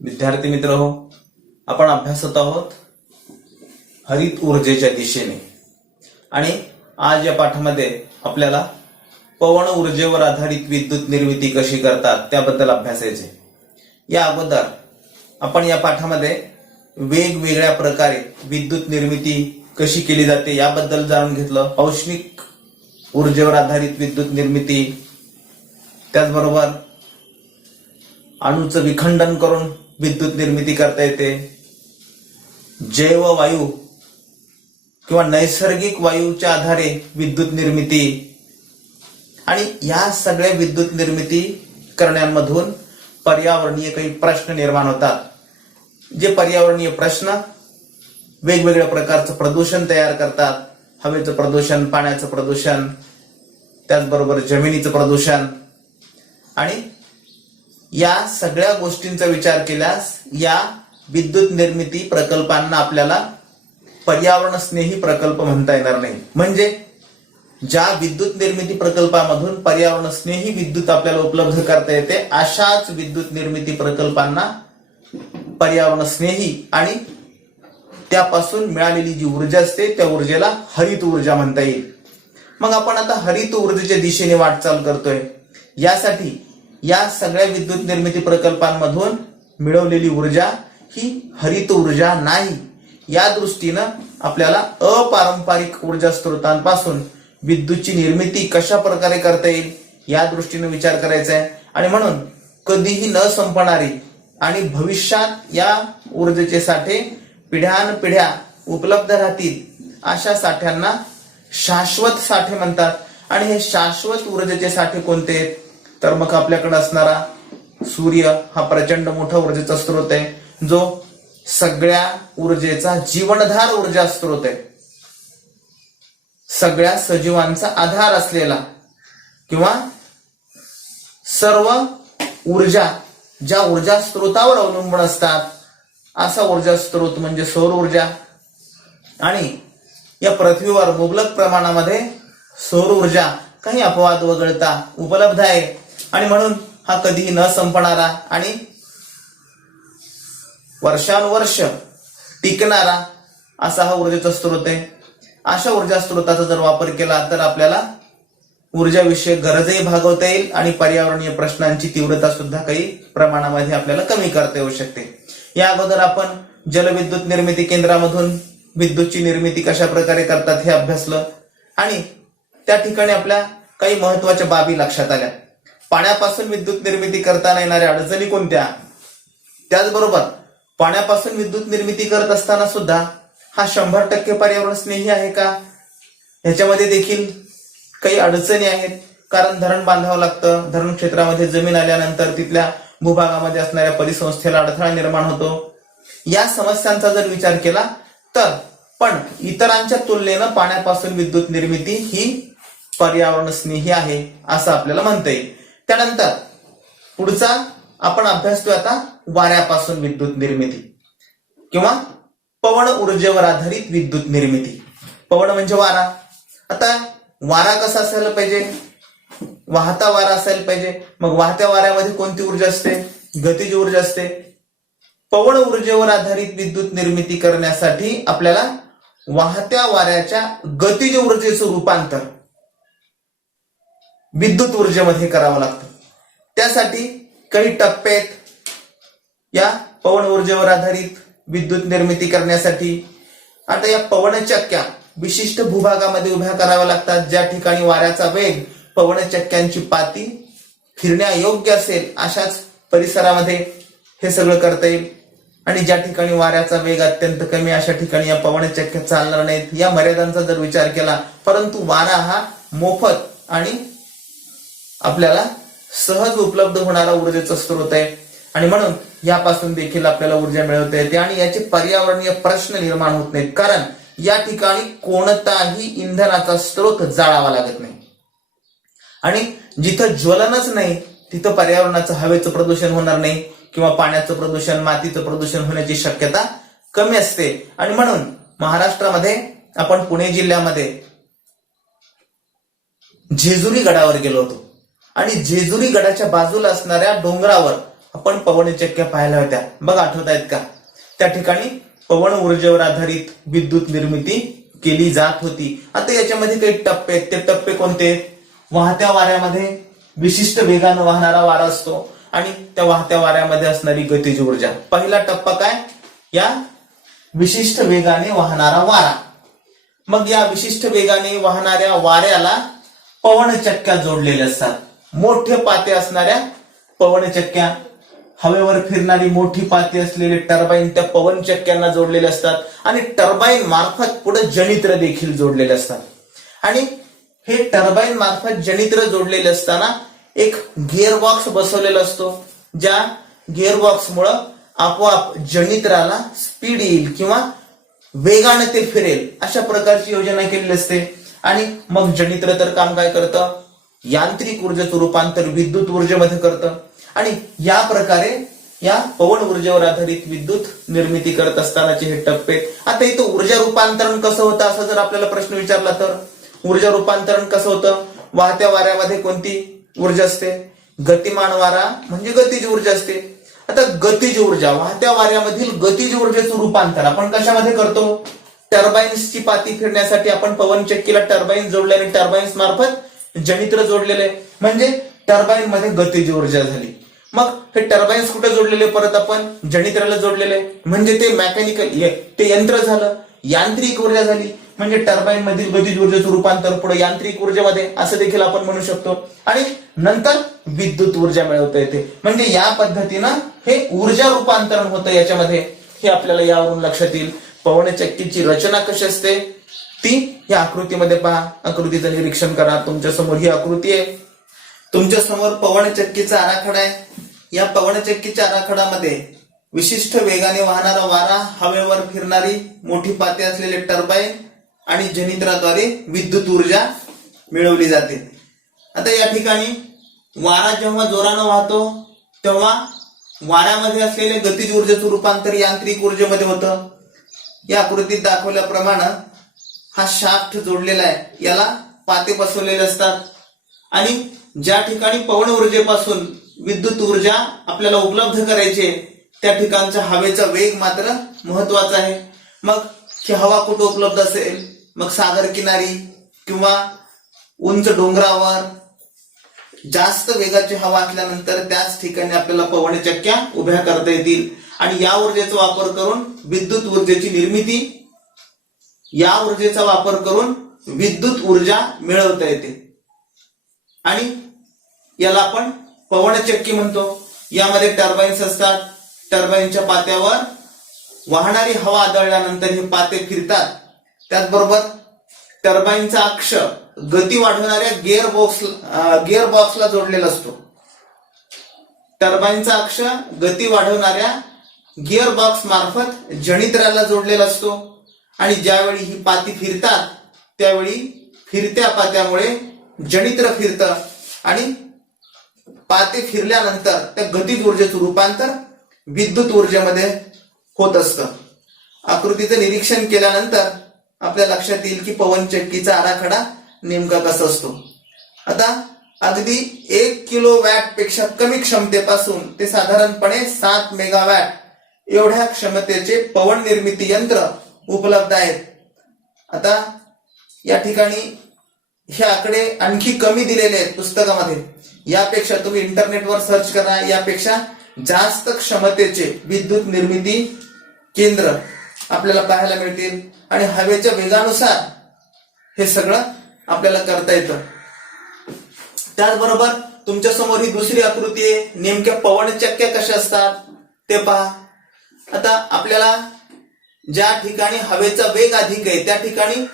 विद्यार्थी मित्र हो, आपण अभ्यासत आहोत हरित ऊर्जेच्या दिशेने आणि आज या पाठामध्ये आपल्याला पवन ऊर्जेवर आधारित विद्युत निर्मिती कशी करतात त्याबद्दल अभ्यासायचे। या अगोदर आपण या पाठामध्ये वेगवेगळ्या प्रकारे विद्युत निर्मिती कशी केली जाते याबद्दल जाणून घेतलं। औष्णिक ऊर्जेवर आधारित विद्युत निर्मिती, त्याचबरोबर अणूचं विखंडन करून विद्युत निर्मिती करता येते, जैव वायू किंवा नैसर्गिक वायूच्या आधारे विद्युत निर्मिती, आणि या सगळ्या विद्युत निर्मिती करण्यामधून पर्यावरणीय काही प्रश्न निर्माण होतात। जे पर्यावरणीय प्रश्न वेगवेगळ्या प्रकारचं प्रदूषण तयार करतात। हवेचं प्रदूषण, पाण्याचं प्रदूषण, त्याचबरोबर जमिनीचं प्रदूषण, आणि या सगळ्या गोष्टींचा विचार केल्यास या विद्युत निर्मिती प्रकल्पांना आपल्याला पर्यावरण स्नेही प्रकल्प म्हणता येणार नाही। म्हणजे ज्या विद्युत निर्मिती प्रकल्पामधून पर्यावरण स्नेही विद्युत आपल्याला उपलब्ध करता येते अशाच विद्युत निर्मिती प्रकल्पांना पर्यावरण स्नेही आणि त्यापासून मिळालेली जी ऊर्जा असते त्या ऊर्जेला हरित ऊर्जा म्हणता येईल। मग आपण आता हरित ऊर्जेच्या दिशेने वाटचाल करतोय। यासाठी या सगळ्या विद्युत निर्मिती प्रकल्पांमधून मिळवलेली ऊर्जा ही हरित ऊर्जा नाही, या दृष्टीनं आपल्याला अपारंपरिक ऊर्जा स्रोतांपासून विद्युतची निर्मिती कशा प्रकारे करता येईल या दृष्टीने विचार करायचा आहे। आणि म्हणून कधीही न संपणारी आणि भविष्यात या ऊर्जेचे साठे पिढ्यानपिढ्या उपलब्ध राहतील अशा साठ्यांना शाश्वत साठे म्हणतात। आणि हे शाश्वत ऊर्जेचे साठे कोणते आहेत? तर मग आपल्याकडे असणारा सूर्य हा प्रचंड मोठा ऊर्जेचा स्रोत आहे, जो सगळ्या ऊर्जेचा जीवनधार ऊर्जा स्रोत आहे। सगळ्या सजीवांचा आधार असलेला किंवा सर्व ऊर्जा ज्या ऊर्जा स्रोतावर अवलंबून असतात असा ऊर्जा स्रोत म्हणजे सौर ऊर्जा। आणि या पृथ्वीवर मुबलक प्रमाणामध्ये सौर ऊर्जा काही अपवाद वगळता उपलब्ध आहे, आणि म्हणून हा कधीही न संपणारा आणि वर्षानुवर्ष टिकणारा असा हा ऊर्जेचा स्रोत आहे। अशा ऊर्जा स्रोताचा जर वापर केला तर आपल्याला ऊर्जाविषयक गरजही भागवता येईल आणि पर्यावरणीय प्रश्नांची तीव्रता सुद्धा काही प्रमाणामध्ये आपल्याला कमी करता येऊ शकते। या अगोदर आपण जलविद्युत निर्मिती केंद्रामधून विद्युतची निर्मिती कशा प्रकारे करतात हे अभ्यासलं, आणि त्या ठिकाणी आपल्या काही महत्वाच्या बाबी लक्षात आल्या। पाण्यापासून विद्युत निर्मिती करताना येणाऱ्या अडचणी कोणत्या, त्याचबरोबर पाण्यापासून विद्युत निर्मिती करत असताना सुद्धा हा 100% पर्यावरण स्नेही आहे का, ह्याच्यामध्ये देखील काही अडचणी आहेत। कारण धरण बांधावं लागतं, धरण क्षेत्रामध्ये जमीन आल्यानंतर तिथल्या भूभागामध्ये असणाऱ्या परिसंस्थेला अडथळा निर्माण होतो। या समस्यांचा जर विचार केला तर पण इतरांच्या तुलनेनं पाण्यापासून विद्युत निर्मिती ही पर्यावरण स्नेही आहे असं आपल्याला म्हणता येईल। त्यानंतर पुढचा आपण अभ्यासतोय आता वाऱ्यापासून विद्युत निर्मिती किंवा पवन ऊर्जेवर आधारित विद्युत निर्मिती। पवन म्हणजे वारा। आता वारा कसा असायला पाहिजे? वाहता वारा असायला पाहिजे। मग वाहत्या वाऱ्यामध्ये कोणती ऊर्जा असते? गतिज ऊर्जा असते। पवन ऊर्जेवर आधारित विद्युत निर्मिती करण्यासाठी आपल्याला वाहत्या वाऱ्याच्या गतिज ऊर्जेचं रूपांतर विद्युत ऊर्जेमध्ये करावं लागतं। त्यासाठी काही टप्पे आहेत या पवन ऊर्जेवर आधारित विद्युत निर्मिती करण्यासाठी। आता या पवन चक्क्या विशिष्ट भूभागामध्ये उभ्या कराव्या लागतात, ज्या ठिकाणी वाऱ्याचा वेग पवन चक्क्यांची पाती फिरण्यायोग्य असेल अशाच परिसरामध्ये हे सगळं करता येईल। आणि ज्या ठिकाणी वाऱ्याचा वेग अत्यंत कमी अशा ठिकाणी या पवन चक्क्या चालणार नाहीत। या मर्यादांचा जर विचार केला, परंतु वारा हा मोफत आणि आपल्याला सहज उपलब्ध होणारा ऊर्जेचा स्रोत आहे, आणि म्हणून यापासून देखील आपल्याला ऊर्जा मिळवता येते आणि याचे पर्यावरणीय प्रश्न निर्माण होत नाहीत, कारण या ठिकाणी कोणताही इंधनाचा स्रोत जाळावा लागत नाही। आणि जिथं ज्वलनच नाही तिथं पर्यावरणाचं हवेचं प्रदूषण होणार नाही किंवा पाण्याचं प्रदूषण, मातीचं प्रदूषण होण्याची शक्यता कमी असते। आणि म्हणून महाराष्ट्रामध्ये आपण पुणे जिल्ह्यामध्ये जेजुरी गडावर गेलो होतो, आणि जेजुरी गडाच्या बाजूला असणाऱ्या डोंगरावर आपण पवनचक्क्या पाहायला होत्या बघा, आठवत आहेत का? त्या ठिकाणी पवन ऊर्जेवर आधारित विद्युत निर्मिती केली जात होती. आता याच्यामध्ये काही टप्पे आहेत. ते टप्पे कोणते? वाहत्या वाऱ्यामध्ये विशिष्ट वेगानं वाहणारा वारा असतो आणि त्या वाहत्या वाऱ्यामध्ये असणारी गतिज ऊर्जा. पहिला टप्पा काय? या विशिष्ट वेगाने वाहणारा वारा. मग या विशिष्ट वेगाने वाहणाऱ्या वाऱ्याला पवनचक्क्या जोडलेल्या असतात. मोठे पाते असणाऱ्या पवनचक्क्या, हवेवर फिरणारी मोठी पाती असलेले टर्बाईन त्या पवनचक्क्यांना जोडलेले असतात आणि टर्बाईन मार्फत पुढे जनित्र देखील जोडलेले असतात. आणि हे टर्बाईन मार्फत जनित्र जोडलेले असताना एक गिअर बॉक्स बसवलेला असतो, ज्या गिअर बॉक्समुळे आपोआप जनित्राला स्पीड येईल किंवा वेगाने ते फिरेल अशा प्रकारची योजना केलेली असते. आणि मग जनित्र तर काम काय करतं? यांत्रिक ऊर्जेचं रूपांतर विद्युत ऊर्जेमध्ये करतं. आणि या प्रकारे या पवन ऊर्जेवर आधारित विद्युत निर्मिती करत असतानाचे हे टप्पे. आता इथं ऊर्जा रूपांतरण कसं होतं असं जर आपल्याला प्रश्न विचारला तर ऊर्जा रूपांतरण कसं होतं? वाहत्या वाऱ्यामध्ये कोणती ऊर्जा असते? गतिमान वारा म्हणजे गतिज ऊर्जा असते. आता गतिज ऊर्जा, वाहत्या वाऱ्यामधील गतिज ऊर्जेचं रूपांतर आपण कशामध्ये करतो? टर्बाईन्सची पाती फिरण्यासाठी आपण पवनचक्कीला टर्बाईन जोडले आणि टर्बाईन्स मार्फत जनित्र जोडलेले, म्हणजे टर्बाईन मध्ये गतिज ऊर्जा झाली. मग हे टर्बाईन्स कुठे जोडलेले? परत आपण जनित्राला जोडलेले, म्हणजे ते मेकॅनिकल ते यंत्र झालं. यांत्रिक ऊर्जा झाली म्हणजे टर्बाईन मधील गतिज ऊर्जेचं रूपांतर पुढे यांत्रिक ऊर्जेमध्ये असं देखील आपण म्हणू शकतो. आणि नंतर विद्युत ऊर्जा मिळवता येते. म्हणजे या पद्धतीनं हे ऊर्जा रूपांतरण होतं याच्यामध्ये. हे आपल्याला यावरून लक्षात येईल. पवनचक्कीची रचना कशी असते ती या आकृतीमध्ये पहा. आकृतीचं निरीक्षण करा. तुमच्या समोर ही आकृती आहे. तुमच्या समोर पवनचक्कीचा आराखडा आहे. या पवनचक्कीच्या आराखड्यामध्ये विशिष्ट वेगाने वाहणारा वारा, हवेवर फिरणारी मोठी पाते असलेले टर्बाईन आणि जनित्राद्वारे विद्युत ऊर्जा मिळवली जाते. आता या ठिकाणी वारा जेव्हा जोरानं वाहतो तेव्हा वाऱ्यामध्ये असलेले गतिज ऊर्जेचं रूपांतर यांत्रिक ऊर्जेमध्ये होतं. या आकृतीत दाखवल्याप्रमाणे हा शाफ्ट जोडलेला आहे, याला पाते बसवलेले असतात. आणि ज्या ठिकाणी पवन ऊर्जेपासून विद्युत ऊर्जा आपल्याला उपलब्ध करायची त्या ठिकाणचा हवेचा वेग मात्र महत्वाचा आहे. मग ही हवा कुठे उपलब्ध असेल? मग सागर किनारी किंवा उंच डोंगरावर जास्त वेगाची हवा असल्यानंतर त्याच ठिकाणी आपल्याला पवनचक्क्या उभ्या करता येतील. आणि या ऊर्जेचा वापर करून विद्युत ऊर्जेची निर्मिती, या ऊर्जेचा वापर करून विद्युत ऊर्जा मिळवता येते. आणि याला आपण पवनचक्की म्हणतो. यामध्ये टर्बाईन्स असतात. टर्बाईनच्या पात्यावर वाहणारी हवा आदळल्यानंतर हे पाते फिरतात. त्याचबरोबर टर्बाईनचा अक्ष गती वाढवणाऱ्या गिअर बॉक्सला जोडलेला असतो. टर्बाईनचा अक्ष गती वाढवणाऱ्या गिअर बॉक्स मार्फत जनित्राला जोडलेला असतो. आणि ज्यावेळी ही पाती फिरतात त्यावेळी फिरत्या पात्यामुळे जनित्र फिरतं आणि पाते फिरल्यानंतर त्या गतिज ऊर्जेचं रूपांतर विद्युत ऊर्जेमध्ये होत असतं. आकृतीचं निरीक्षण केल्यानंतर आपल्या लक्षात येईल की पवनचक्कीचा आराखडा नेमका कसा असतो. आता अगदी 1 किलोवॅट पेक्षा कमी क्षमतेपासून ते साधारणपणे 7 मेगावॅट एवढ्या क्षमतेचे पवन निर्मिती यंत्र उपलब्ध आहेत. आता या ठिकाणी हे आकडे आणखी कमी दिलेले आहेत पुस्तकामध्ये. यापेक्षा तुम्ही इंटरनेटवर सर्च करा. यापेक्षा जास्त क्षमतेचे विद्युत निर्मिती केंद्र आपल्याला पाहायला मिळतील. आणि हवेच्या वेगानुसार हे सगळं आपल्याला करता येतं. त्याचबरोबर तुमच्या समोर ही दुसरी आकृती आहे. नेमक्या पवनचक्क्या कशा असतात ते पहा. आता आपल्याला ज्या ठिकाणी हवेचा वेग अधिक आहे त्या ठिकाणी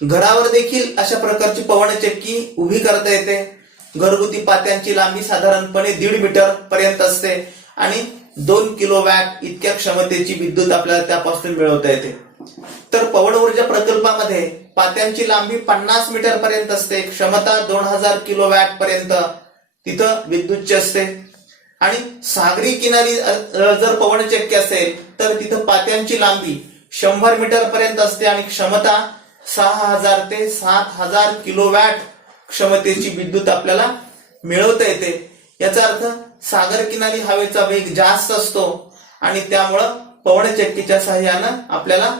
घरावर देखील अशा प्रकारची पवनचक्की उभी करता येते. घरगुती पात्यांची लांबी साधारणपणे 1.5 मीटर पर्यंत असते आणि 2 किलोवॅट इतक्या क्षमतेची विद्युत आपल्याला त्यापासून मिळवता येते. तर पवन ऊर्जा प्रकल्पामध्ये पात्यांची लांबी 50 मीटर पर्यंत असते. क्षमता 2000 किलोवॅट पर्यंत तिथं विद्युतची असते. आणि सागरी किनारी जर पवनचक्की असेल तर तिथं पात्यांची लांबी 100 मीटर पर्यंत असते आणि क्षमता 6000 ते 7000 किलोवॅट क्षमतेची विद्युत आपल्याला मिळवता येते. याचा अर्थ सागर किनारी हवेचा वेग जास्त असतो आणि त्यामुळं पवनचक्कीच्या साहाय्यानं आपल्याला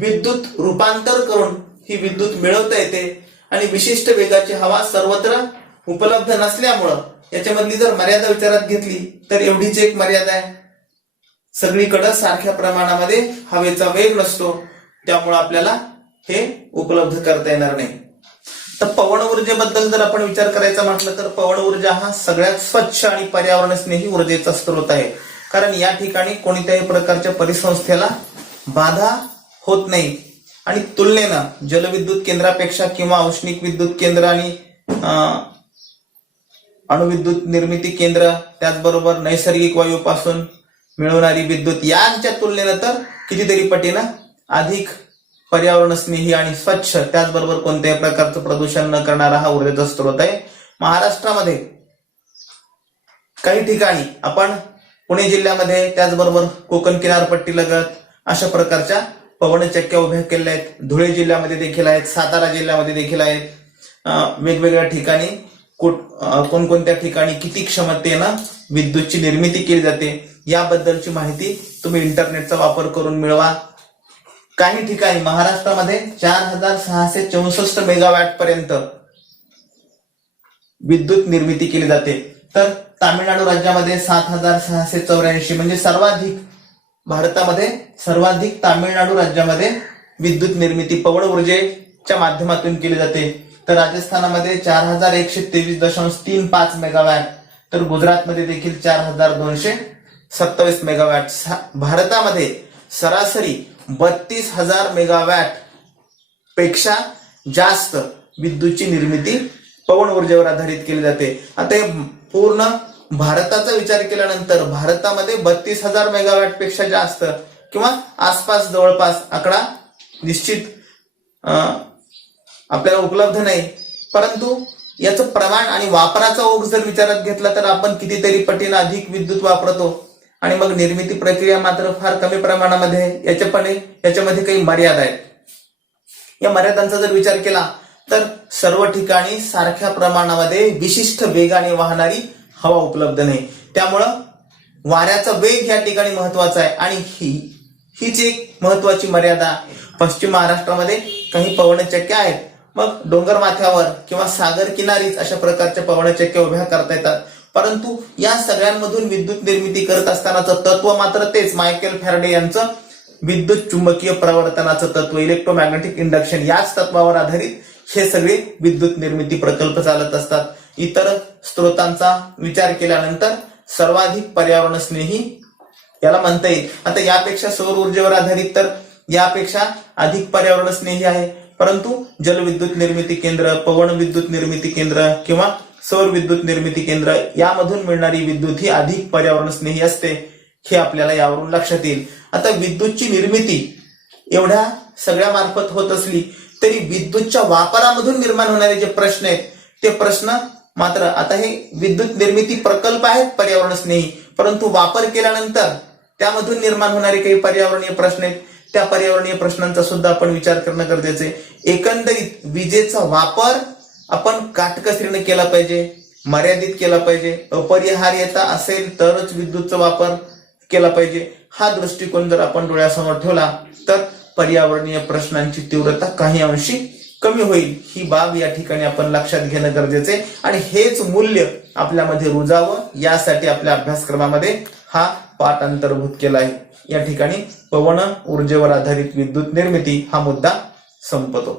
विद्युत रूपांतर करून ही विद्युत मिळवता येते आणि विशिष्ट वेगाची हवा सर्वत्र उपलब्ध नसल्यामुळं याच्यामधली जर मर्यादा विचारात घेतली तर एवढीच एक मर्यादा आहे, सगळीकडे सारख्या प्रमाणामध्ये हवेचा वेग नसतो, त्यामुळे आपल्याला हे उपलब्ध करता येणार नाही. तर पवन ऊर्जेबद्दल जर आपण विचार करायचा म्हटलं तर पवन ऊर्जा हा सगळ्यात स्वच्छ आणि पर्यावरण स्नेही ऊर्जेचा स्रोत आहे, कारण या ठिकाणी कोणत्याही प्रकारच्या परिसंस्थेला बाधा होत नाही आणि तुलनेनं जलविद्युत केंद्रापेक्षा किंवा औष्णिक विद्युत केंद्र आणि अणुविद्युत निर्मिती केंद्र, त्याचबरोबर नैसर्गिक वायूपासून मिळवणारी विद्युत यांच्या तुलनेनं तर कितीतरी पटीनं अधिक पर्यावरण स्नेही आणि स्वच्छ, त्याचबरोबर कोणत्याही प्रकारचं प्रदूषण न करणारा हा ऊर्जेचा स्रोत आहे. महाराष्ट्रामध्ये काही ठिकाणी आपण पुणे जिल्ह्यामध्ये, त्याचबरोबर कोकण किनारपट्टी लगत अशा प्रकारच्या पवनचक्क्या उभ्या केलेल्या आहेत. धुळे जिल्ह्यामध्ये देखील आहेत, सातारा जिल्ह्यामध्ये देखील आहेत. वेगवेगळ्या ठिकाणी कोणकोणत्या ठिकाणी किती क्षमतेनं विद्युतची निर्मिती केली जाते याबद्दलची माहिती तुम्ही इंटरनेटचा वापर करून मिळवा. काही ठिकाणी महाराष्ट्रामध्ये 4664 मेगावॅट पर्यंत विद्युत निर्मिती केली जाते, तर तामिळनाडू राज्यामध्ये 7684 म्हणजे सर्वाधिक, भारतामध्ये सर्वाधिक तामिळनाडू राज्यामध्ये विद्युत निर्मिती पवन ऊर्जेच्या माध्यमातून केली जाते. तर राजस्थानामध्ये 4123.35 मेगावॅट, तर गुजरातमध्ये देखील 4227 मेगावॅट. भारतामध्ये सरासरी 32,000 मेगावॅट पेक्षा जास्त विद्युतची निर्मिती पवन ऊर्जेवर आधारित केली जाते. आता हे पूर्ण भारताचा विचार केल्यानंतर भारतामध्ये 32,000 मेगावॅट पेक्षा जास्त किंवा आसपास जवळपास आकडा निश्चित आपल्याला उपलब्ध नाही, परंतु याचं प्रमाण आणि वापराचा ओघ जर विचारात घेतला तर आपण कितीतरी पटीनं अधिक विद्युत वापरतो आणि मग निर्मिती प्रक्रिया मात्र फार कमी प्रमाणामध्ये आहे. याच्यामध्ये काही मर्यादा आहेत. या मर्यादांचा जर विचार केला तर सर्व ठिकाणी सारख्या प्रमाणामध्ये विशिष्ट वेगाने वाहणारी हवा उपलब्ध नाही, त्यामुळं वाऱ्याचा वेग या ठिकाणी महत्वाचा आहे आणि हीच एक महत्वाची मर्यादा. पश्चिम महाराष्ट्रामध्ये काही पवनचक्क्या आहेत, मग डोंगर माथ्यावर किंवा सागर किनारीच अशा प्रकारच्या पवनचक्क्या उभ्या करता येतात, परंतु या सगळ्यांमधून विद्युत निर्मिती करत असतानाचं तत्व मात्र तेच मायकेल फॅराडे यांचं विद्युत चुंबकीय प्रवर्तनाचं तत्व, इलेक्ट्रोमॅग्नेटिक इंडक्शन, याच तत्वावर आधारित हे सगळे विद्युत निर्मिती प्रकल्प चालत असतात. इतर स्त्रोतांचा विचार केल्यानंतर सर्वाधिक पर्यावरण स्नेही याला म्हणता येईल. आता यापेक्षा सौर ऊर्जेवर आधारित तर यापेक्षा अधिक पर्यावरण स्नेही आहे, परंतु जलविद्युत निर्मिती केंद्र, पवन विद्युत निर्मिती केंद्र किंवा सौर विद्युत निर्मिती केंद्र यामधून मिळणारी विद्युत ही अधिक पर्यावरण स्नेही असते, हे आपल्याला यावरून लक्षात येईल. आता विद्युतची निर्मिती एवढ्या सगळ्या मार्फत होत असली तरी विद्युतच्या वापरामधून निर्माण होणारे जे प्रश्न आहेत ते प्रश्न मात्र, आता हे विद्युत निर्मिती प्रकल्प आहेत पर्यावरण स्नेही, परंतु वापर केल्यानंतर त्यामधून निर्माण होणारे काही पर्यावरणीय प्रश्न आहेत, त्या पर्यावरणीय प्रश्नांचा सुद्धा आपण विचार करणं गरजेचं आहे. एकंदरीत विजेचा वापर आपण काटकसरीने केला पाहिजे, मर्यादित केला पाहिजे. अपरिहार्यता असेल तरच विद्युतचा वापर केला पाहिजे. हा दृष्टिकोन जर आपण डोळ्यासमोर ठेवला तर पर्यावरणीय प्रश्नांची तीव्रता काही अंशी कमी होईल. ही बाब या ठिकाणी आपण लक्षात घेणं गरजेचं आहे आणि हेच मूल्य आपल्यामध्ये रुजावं यासाठी आपल्या अभ्यासक्रमामध्ये हा पाठ अंतर्भूत केला आहे. या ठिकाणी पवन ऊर्जेवर आधारित विद्युत निर्मिती हा मुद्दा संपतो.